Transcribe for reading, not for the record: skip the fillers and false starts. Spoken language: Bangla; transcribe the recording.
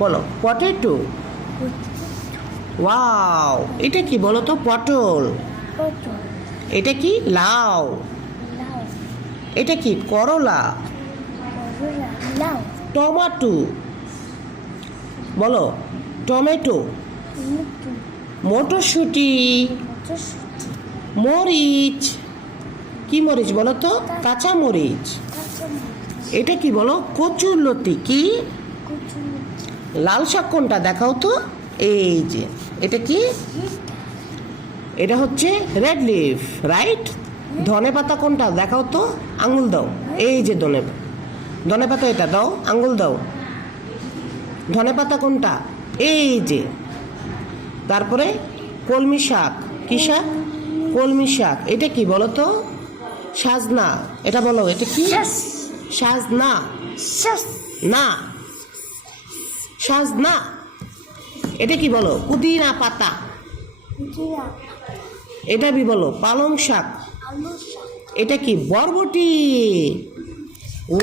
বলো পটেটো। ওয়াও, এটা কি বলো তো? পটল। এটা কি? লাউ। এটা কি? করলা। টমেটো। বলো টমেটো। মটরশুঁটি। মরিচ। কি মরিচ বলো তো? কাঁচা মরিচ। এটা কি বলো? কচুরলতি। কি? লাল শাক কোনটা দেখাও তো? এই যে এটা কি? এটা হচ্ছে রেড লিফ, রাইট? ধনে পাতা কোনটা দেখাও তো? আঙুল দাও। এই যে ধনে পাতা, এটা দাও, আঙুল দাও। ধনে পাতা কোনটা? এই যে। তারপরে কলমি শাক। কি শাক? কলমি শাক। এটা কি বলো তো? সাজনা। এটা বলো, এটা কি? সাজনা। না, সাজনা। এটা কি বলো? পুদিনা পাতা। এটা কি বলো? পালং শাক। এটা কি? বরবটি। ও